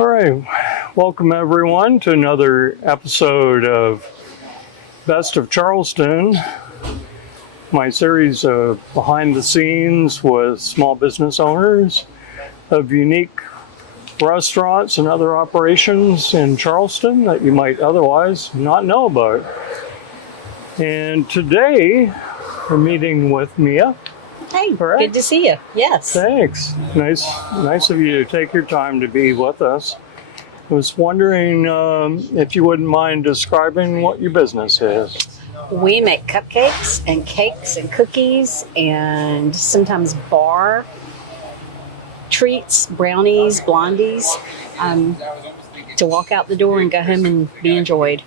All right, welcome everyone to another episode of Best of Charleston, my series of behind the scenes with small business owners of unique restaurants and other operations in Charleston that you might otherwise not know about. And today we're meeting with Mia. Hey, Correct? Good to see you. Yes. Thanks. Nice of you to take your time to be with us. I was wondering if you wouldn't mind describing what your business is. We make cupcakes and cakes and cookies and sometimes bar treats, brownies, blondies, to walk out the door and go home and be enjoyed.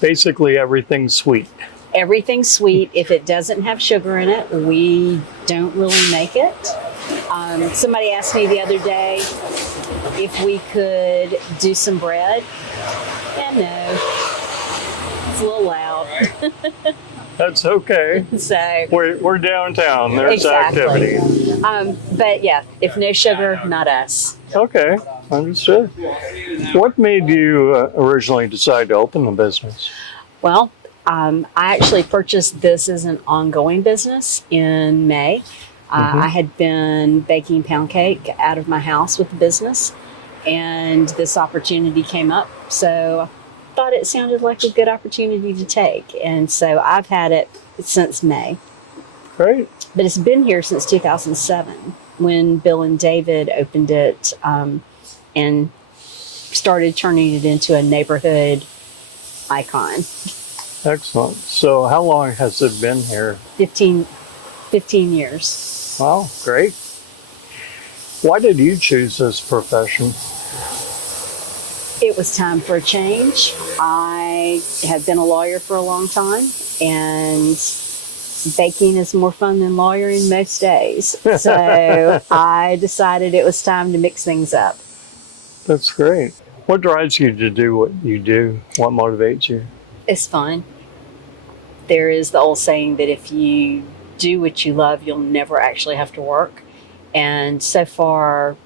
Basically everything sweet. Everything sweet. If it doesn't have sugar in it, we don't really make it. Somebody asked me the other day if we could do some bread. And no, it's a little loud. That's okay. So We're downtown. There's exactly. activity. But yeah, if no sugar, not us. Okay, understood. What made you originally decide to open the business? Well, I actually purchased this as an ongoing business in May. I had been baking pound cake out of my house with the business, and this opportunity came up. So I thought it sounded like a good opportunity to take. And so I've had it since May. Great. But it's been here since 2007 when Bill and David opened it and started turning it into a neighborhood icon. Excellent. So how long has it been here? 15 years. Wow, great. Why did you choose this profession? It was time for a change. I had been a lawyer for a long time, and baking is more fun than lawyering most days. So I decided it was time to mix things up. That's great. What drives you to do what you do? What motivates you? It's fun. There is the old saying that if you do what you love, you'll never actually have to work. And so far,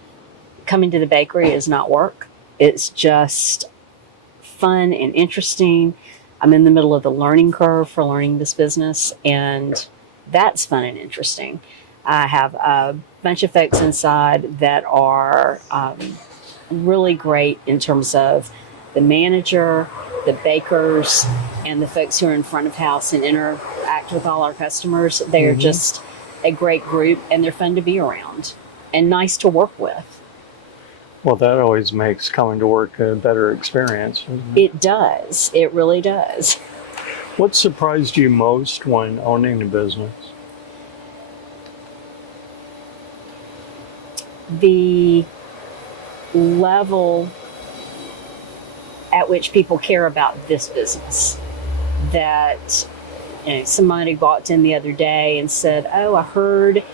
coming to the bakery is not work. It's just fun and interesting. I'm in the middle of the learning curve for learning this business, and that's fun and interesting. I have a bunch of folks inside that are really great in terms of the manager, the bakers, and the folks who are in front of house and interact with all our customers. They're just a great group, and they're fun to be around and nice to work with. Well, that always makes coming to work a better experience, doesn't it? It does. It really does. What surprised you most when owning the business? The level at which people care about this business. That, somebody walked in the other day and said, "Oh, I heard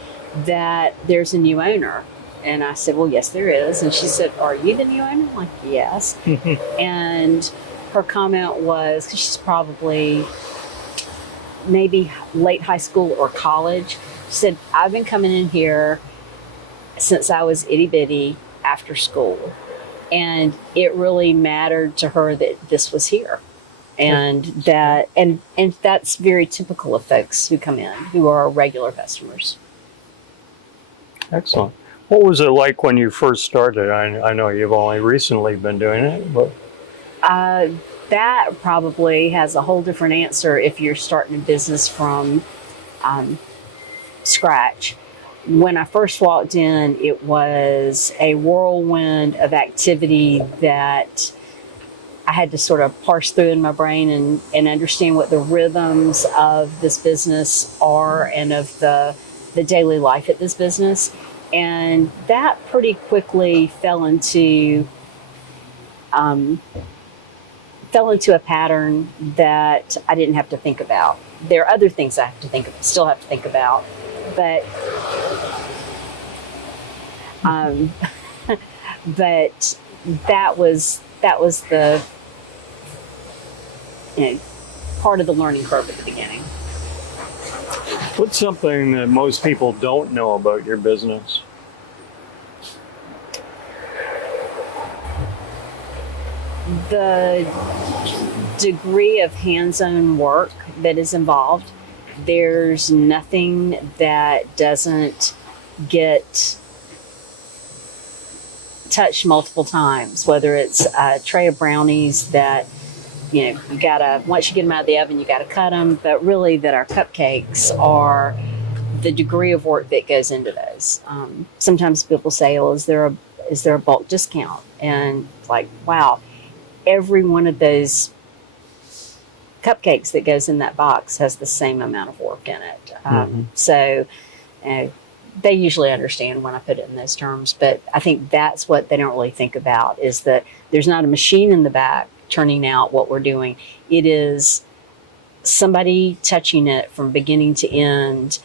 that there's a new owner." And I said, "Well, yes, there is." And she said, "Are you the new owner?" I'm like, "Yes." And her comment was, because she's probably maybe late high school or college, she said, "I've been coming in here since I was itty bitty after school." And it really mattered to her that this was here. And that and that's very typical of folks who come in, who are regular customers. Excellent. What was it like when you first started? I know you've only recently been doing it, but That probably has a whole different answer if you're starting a business from scratch. When I first walked in, it was a whirlwind of activity that I had to sort of parse through in my brain and understand what the rhythms of this business are and of the daily life at this business. And that pretty quickly fell into a pattern that I didn't have to think about. There are other things I have to still have to think about, but but that was the part of the learning curve at the beginning. What's something that most people don't know about your business? the degree of hands-on work that is involved, there's nothing that doesn't get touched multiple times, whether it's a tray of brownies that, you gotta, once you get them out of the oven, you gotta cut them, but really that our cupcakes are the degree of work that goes into those. Sometimes people say, well, is there a bulk discount? And like, wow, every one of those cupcakes that goes in that box has the same amount of work in it. So they usually understand when I put it in those terms, but I think that's what they don't really think about, is that there's not a machine in the back turning out what we're doing. It is somebody touching it from beginning to end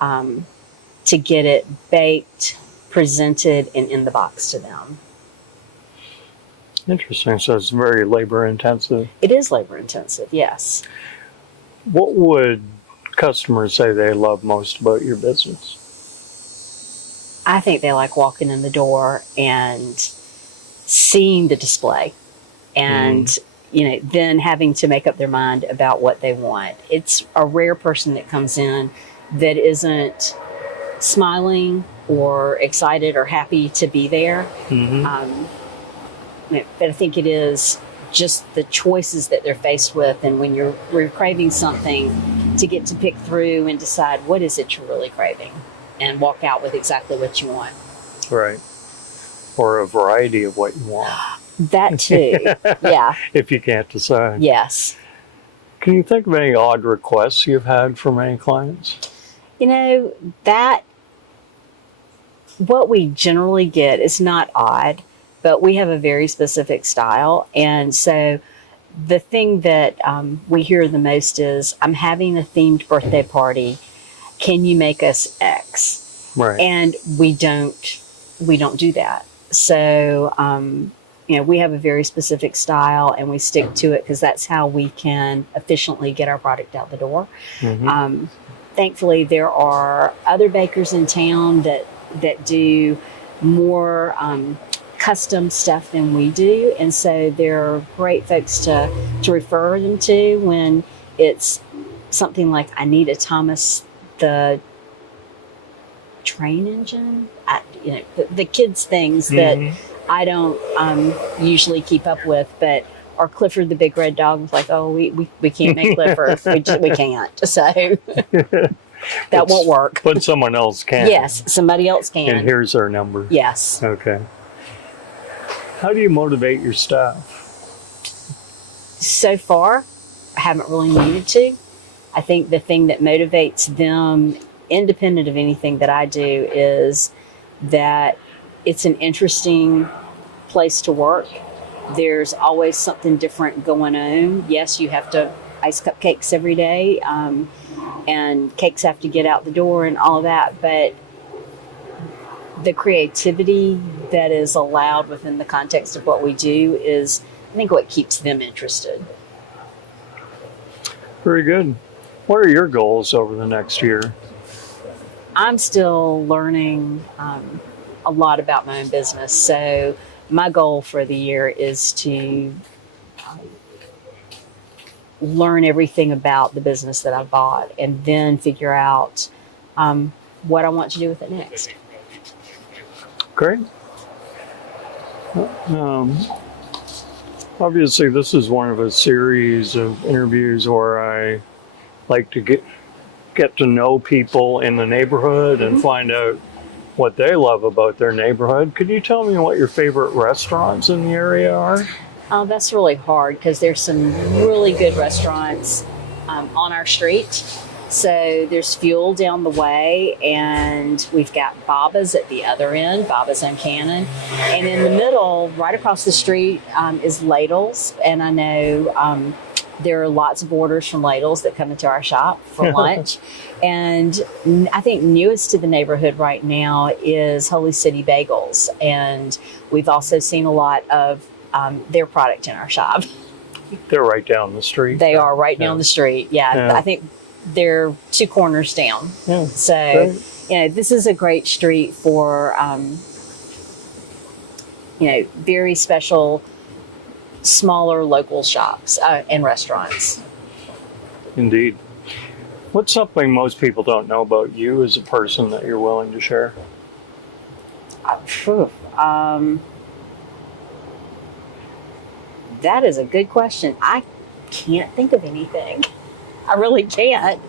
to get it baked, presented, and in the box to them. Interesting. So it's very labor intensive. It is labor intensive, yes. What would customers say they love most about your business? I think they like walking in the door and seeing the display and, then having to make up their mind about what they want. It's a rare person that comes in that isn't smiling or excited or happy to be there. But I think it is just the choices that they're faced with, and when we're craving something, to get to pick through and decide what is it you're really craving and walk out with exactly what you want. Right. Or a variety of what you want. That too. Yeah. If you can't decide. Yes. Can you think of any odd requests you've had from any clients? That what we generally get is not odd, but we have a very specific style. And so the thing that we hear the most is, I'm having a themed birthday party. Can you make us X? Right. And we don't do that. So, we have a very specific style and we stick to it because that's how we can efficiently get our product out the door. Thankfully, there are other bakers in town that do more custom stuff than we do. And so they're great folks to refer them to when it's something like, I need a Thomas the Train Engine, the kids things that I don't usually keep up with, but or Clifford the Big Red Dog was like, oh, we can't make Clifford, we can't, so that won't work. But someone else can. Yes, somebody else can. And here's our number. Yes. Okay. How do you motivate your staff? So far, I haven't really needed to. I think the thing that motivates them, independent of anything that I do, is that it's an interesting place to work. There's always something different going on. Yes, you have to ice cupcakes every day, and cakes have to get out the door and all of that, but the creativity that is allowed within the context of what we do is, I think, what keeps them interested. Very good. What are your goals over the next year? I'm still learning a lot about my own business. So my goal for the year is to learn everything about the business that I've bought and then figure out what I want to do with it next. Great. Obviously, this is one of a series of interviews where I like to get to know people in the neighborhood and find out what they love about their neighborhood. Could you tell me what your favorite restaurants in the area are? Oh, that's really hard because there's some really good restaurants on our street. So there's Fuel down the way, and we've got Baba's at the other end, Baba's on Cannon. And in the middle, right across the street, is Ladles. And I know there are lots of orders from Ladles that come into our shop for lunch. And I think newest to the neighborhood right now is Holy City Bagels. And we've also seen a lot of their product in our shop. They're right down the street. They are right down the street. Yeah. I think they're 2 corners down. Yeah, so, this is a great street for, very special smaller local shops and restaurants. Indeed. What's something most people don't know about you as a person that you're willing to share? That is a good question. I can't think of anything. I really can't.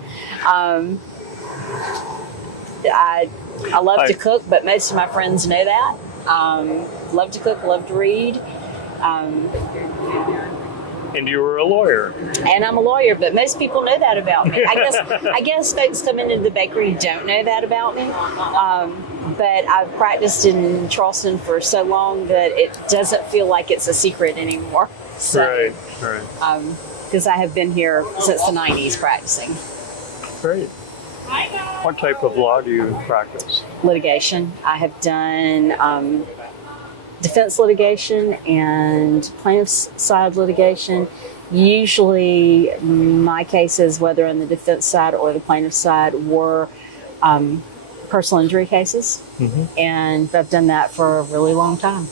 I love to cook, but most of my friends know that. Love to cook, love to read. And you were a lawyer. And I'm a lawyer, but most people know that about me. I guess folks coming into the bakery don't know that about me. But I've practiced in Charleston for so long that it doesn't feel like it's a secret anymore. So, Right. Because I have been here since the 90s practicing. Great. What type of law do you practice? Litigation. I have done defense litigation and plaintiff's side litigation. Usually my cases, whether on the defense side or the plaintiff's side, were personal injury cases. Mm-hmm. And I've done that for a really long time.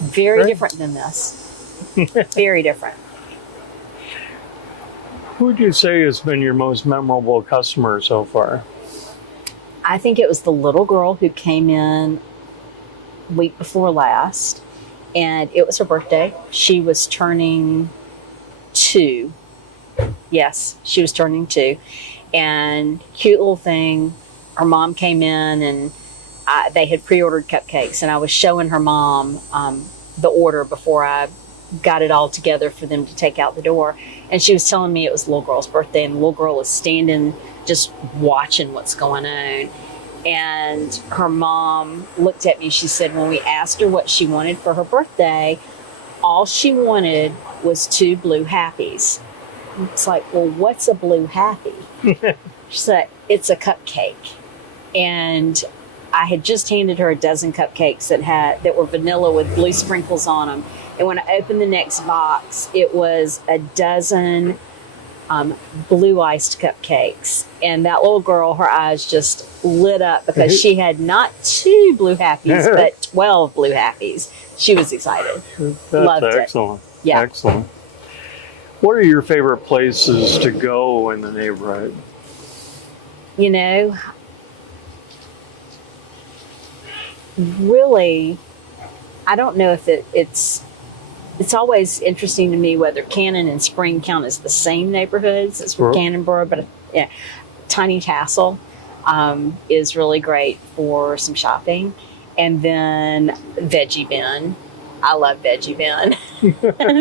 Very different than this. Very different. Who would you say has been your most memorable customer so far? I think it was the little girl who came in week before last, and it was her birthday. She was turning 2. Yes, she was turning 2. And cute little thing, her mom came in and they had pre-ordered cupcakes, and I was showing her mom the order before I got it all together for them to take out the door. And she was telling me it was the little girl's birthday, and the little girl was standing just watching what's going on. And her mom looked at me. She said when we asked her what she wanted for her birthday, all she wanted was 2 blue happies. It's like, well, what's a blue happy? She said, it's a cupcake. And I had just handed her a dozen cupcakes that were vanilla with blue sprinkles on them. And when I opened the next box, it was a dozen blue iced cupcakes. And that little girl, her eyes just lit up because she had not 2 blue happies, but 12 blue happies. She was excited. Loved excellent. It. Yeah. Excellent. What are your favorite places to go in the neighborhood? You know, really, I don't know if it's always interesting to me whether Cannon and Spring count as the same neighborhoods as Sure. Cannonboro, but yeah, Tiny Tassel is really great for some shopping. And then Veggie Bin. I love Veggie Bin.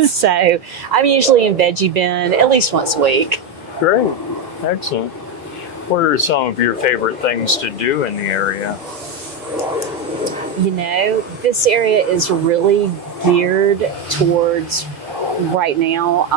So I'm usually in Veggie Bin at least once a week. Great. Excellent. What are some of your favorite things to do in the area? You know, this area is really geared towards, right now,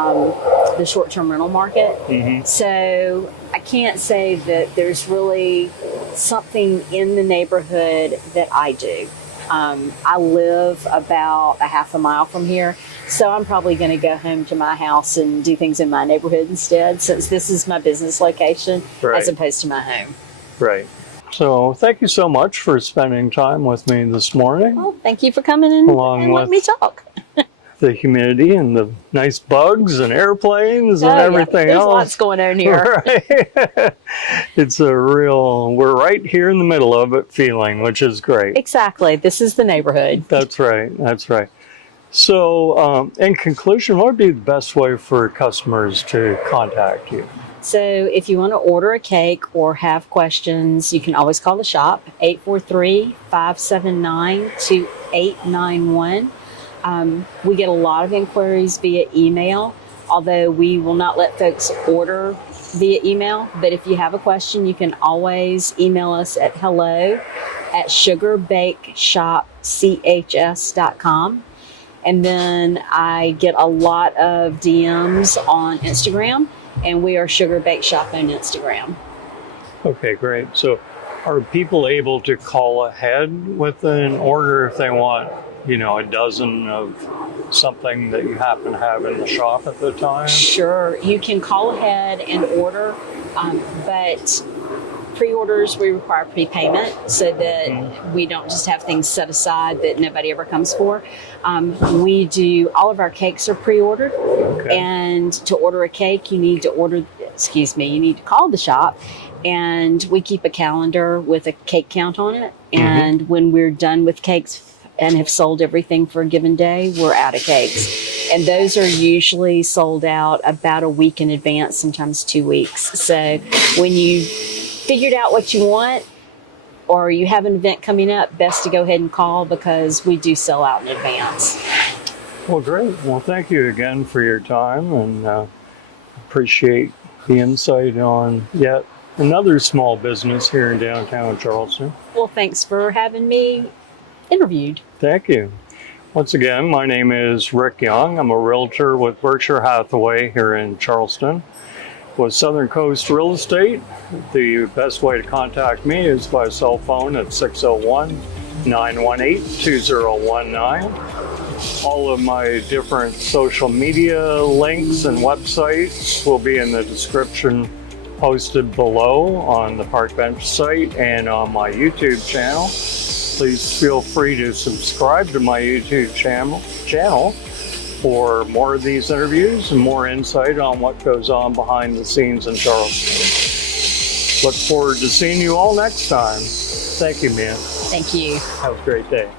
the short-term rental market. Mm-hmm. So I can't say that there's really something in the neighborhood that I do. I live about a half a mile from here, so I'm probably going to go home to my house and do things in my neighborhood instead, since this is my business location as opposed to my home. Right. So thank you so much for spending time with me this morning. Well, thank you for coming in and letting me talk. The humidity and the nice bugs and airplanes and everything There's else. lots going on here. Right. It's a real, we're right here in the middle of it feeling, which is great. Exactly. This is the neighborhood. That's right. That's right. So in conclusion, what would be the best way for customers to contact you? So if you want to order a cake or have questions, you can always call the shop, 843-579-2891. We get a lot of inquiries via email, although we will not let folks order via email. But if you have a question, you can always email us at hello@sugarbakeshopchs.com. And then I get a lot of DMs on Instagram, and we are Sugar Bake Shop on Instagram. Okay, great. So are people able to call ahead with an order if they want, you know, a dozen of something that you happen to have in the shop at the time? Sure, you can call ahead and order, but pre-orders, we require prepayment so that we don't just have things set aside that nobody ever comes for. We do, all of our cakes are pre-ordered. Okay. And to order a cake, you need to call the shop, and we keep a calendar with a cake count on it. And when we're done with cakes and have sold everything for a given day, we're out of cakes. And those are usually sold out about a week in advance, sometimes 2 weeks. So when you figured out what you want, or you have an event coming up, best to go ahead and call, because we do sell out in advance. Well, great. Well, thank you again for your time, and appreciate the insight on yet another small business here in downtown Charleston. Well, thanks for having me interviewed. Thank you. Once again, my name is Rick Young. I'm a realtor with Berkshire Hathaway here in Charleston. With Southern Coast Real Estate, the best way to contact me is by cell phone at 601-918-2019. All of my different social media links and websites will be in the description posted below on the Park Bench site and on my YouTube channel. Please feel free to subscribe to my YouTube channel for more of these interviews and more insight on what goes on behind the scenes in Charleston. Look forward to seeing you all next time. Thank you, man. Thank you. Have a great day.